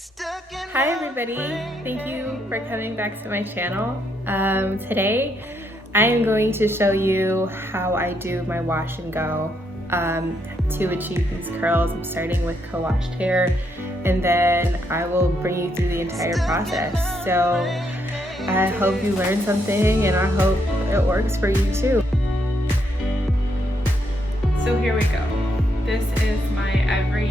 Hi everybody, thank you for coming back to my channel. Today I am going to show you how I do my wash and go to achieve these curls. I'm starting with co-washed hair and then I will bring you through the entire process. So I hope you learned something and I hope it works for you too. So here we go. This is my every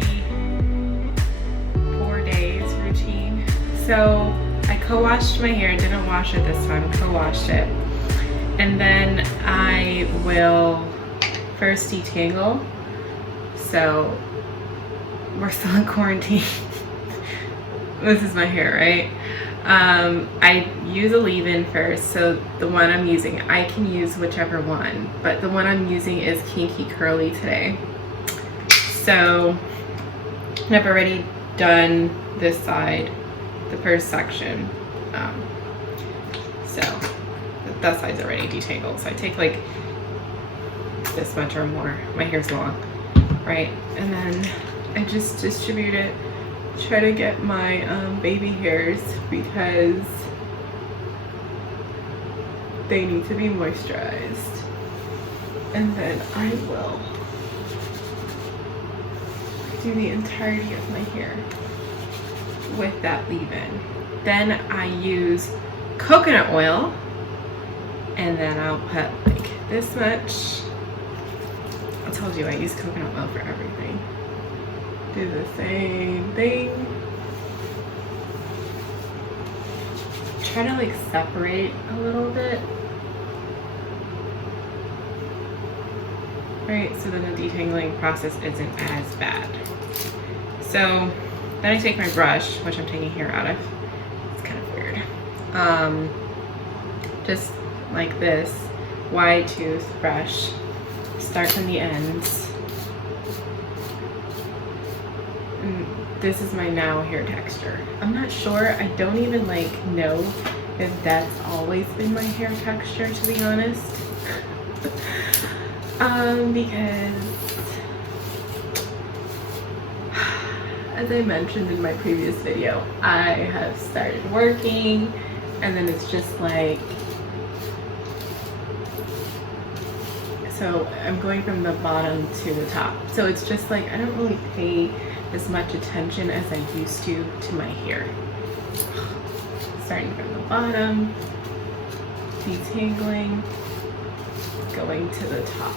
4 days routine. So I co-washed my hair, didn't wash it this time, co-washed it. And then I will first detangle. So we're still in quarantine. This is my hair, right? I use a leave-in first, so the one I'm using, I can use whichever one, but the one I'm using is Kinky Curly today. So I've already done this side, the first section. So that side's already detangled. So I take like this much or more. My hair's long, right? And then I just distribute it. Try to get my baby hairs because they need to be moisturized. And then I will do the entirety of my hair with that leave-in. Then I use coconut oil and then I'll put like this much. I told you I use coconut oil for everything. Do the same thing. Try to like separate a little bit. Right, so then the detangling process isn't as bad. So then I take my brush, which I'm taking hair out of. It's kind of weird. Just like this wide tooth brush. Start from the ends. And this is my now hair texture. I'm not sure. I don't even like know if that's always been my hair texture, to be honest. Because as I mentioned in my previous video, I have started working and then it's just like, so I'm going from the bottom to the top. So it's just like, I don't really pay as much attention as I used to my hair. Starting from the bottom, detangling, going to the top.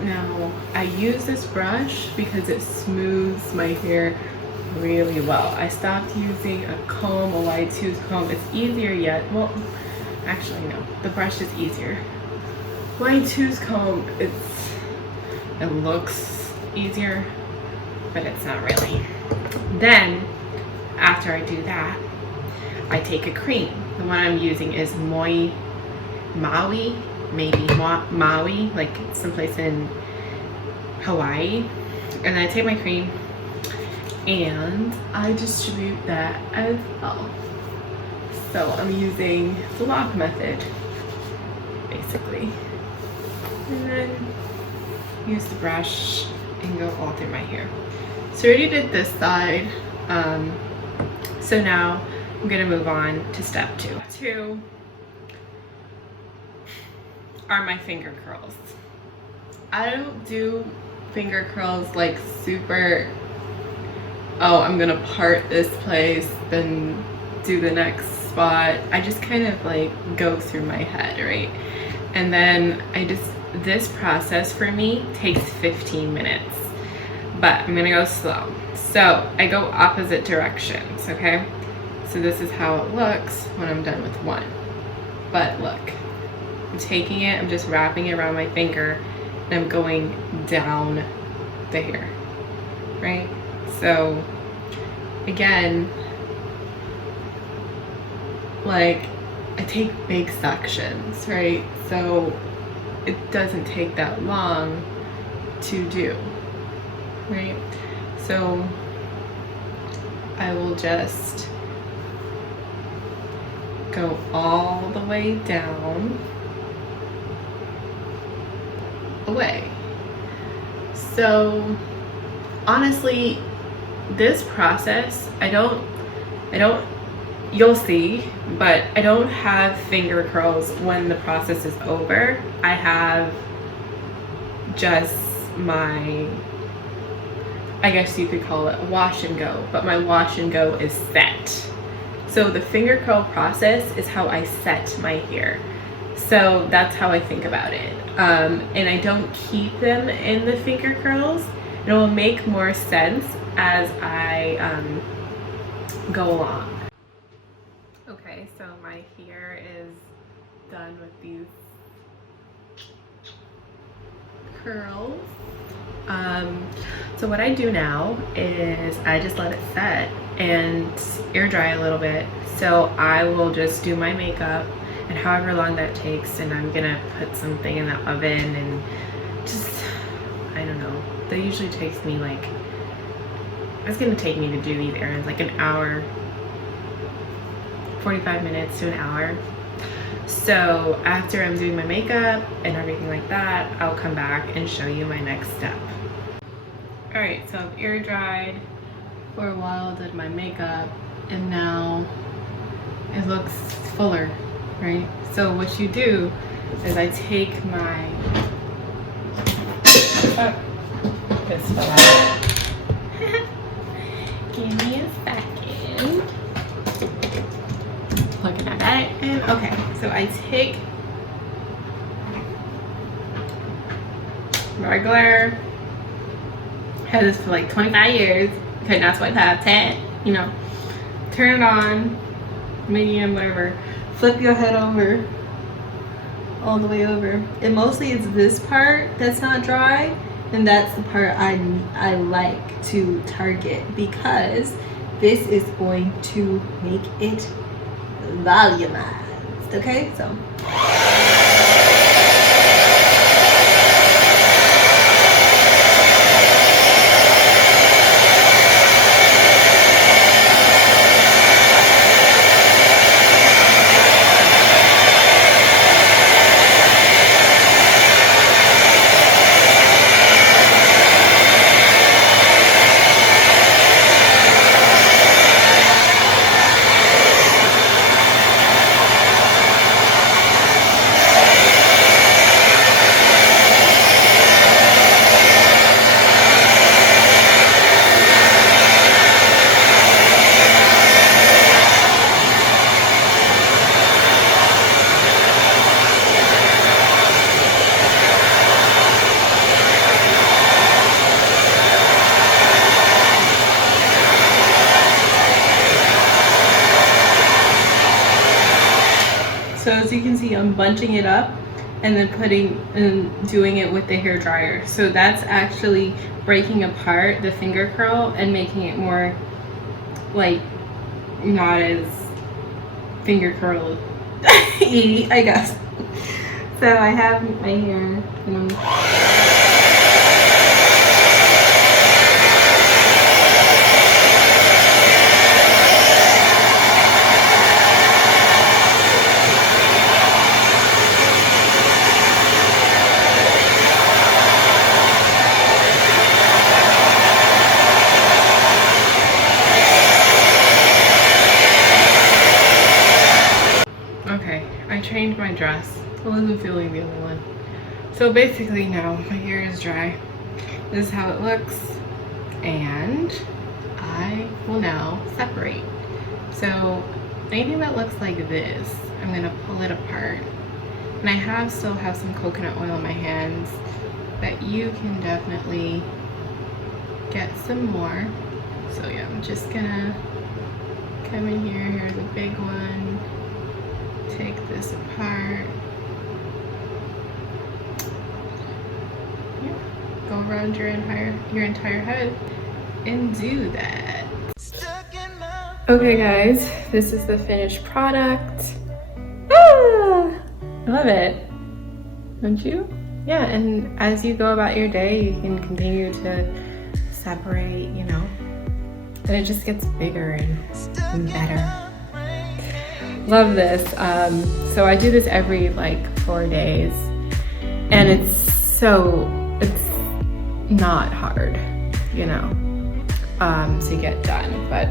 Now, I use this brush because it smooths my hair really well. I stopped using a comb, a wide tooth comb. It's easier yet. Well, actually no, the brush is easier. Wide tooth comb, it looks easier, but it's not really. Then, after I do that, I take a cream. The one I'm using is Maui, maybe Maui, like someplace in Hawaii. And then I take my cream and I distribute that as well. So I'm using the lock method, basically. And then use the brush and go all through my hair. So I already did this side. So now I'm gonna move on to step 2. 2 are my finger curls. I don't do finger curls like super, oh, I'm gonna part this place, then do the next spot. I just kind of like go through my head, right? And then this process for me takes 15 minutes, but I'm gonna go slow. So I go opposite directions, okay? So this is how it looks when I'm done with one. But look, I'm taking it, I'm just wrapping it around my finger, and I'm going down the hair, right? So again, like I take big sections, right? So it doesn't take that long to do, right? So I will just go all the way down, away. So honestly, this process, I don't, you'll see, but I don't have finger curls when the process is over. I have just my, I guess you could call it wash and go, but my wash and go is set. So the finger curl process is how I set my hair. So that's how I think about it. And I don't keep them in the finger curls. It will make more sense as I go along. Okay, so my hair is done with these curls. So what I do now is I just let it set and air dry a little bit. So I will just do my makeup and however long that takes, and I'm gonna put something in the oven and just, I don't know, that usually takes me like, it's gonna take me to do these errands like an hour, 45 minutes to an hour. So after I'm doing my makeup and everything like that, I'll come back and show you my next step. All right, so I've air dried for a while, did my makeup, and now it looks fuller, right? So what you do is I take my, this fell out. Give me a second. Looking at that, and okay, so I take regular, had this for like 25 years, okay, not 25, 10, you know, turn it on, medium, whatever, flip your head over, all the way over, and mostly it's this part that's not dry, and that's the part I like to target, because this is going to make it volumized. Okay, so as you can see, I'm bunching it up and then putting and doing it with the hair dryer. So that's actually breaking apart the finger curl and making it more like not as finger curl y, I guess. So I have my hair, you know. Changed my dress. I wasn't feeling the other one. So basically now my hair is dry. This is how it looks, and I will now separate. So anything that looks like this, I'm gonna pull it apart. And I still have some coconut oil in my hands, but you can definitely get some more. So yeah, I'm just gonna come in here. Here's a big one. Take this apart. Yeah. Go around your entire head and do that. Okay guys, this is the finished product. Ah, I love it. Don't you? Yeah, and as you go about your day, you can continue to separate, you know, and it just gets bigger and better. Love this. So I do this every like 4 days, and it's not hard, you know. to get done, but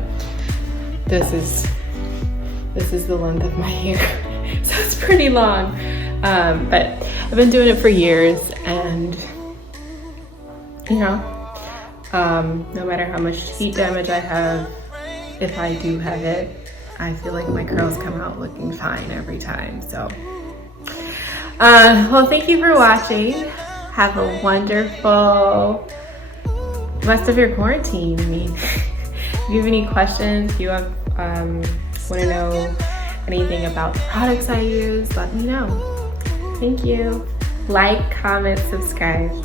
this is the length of my hair, so it's pretty long. But I've been doing it for years, and you know, no matter how much heat damage I have, if I do have it, I feel like my curls come out looking fine every time. So, well, thank you for watching. Have a wonderful rest of your quarantine. I mean, if you have any questions, if you have, want to know anything about the products I use, let me know. Thank you. Like, comment, subscribe.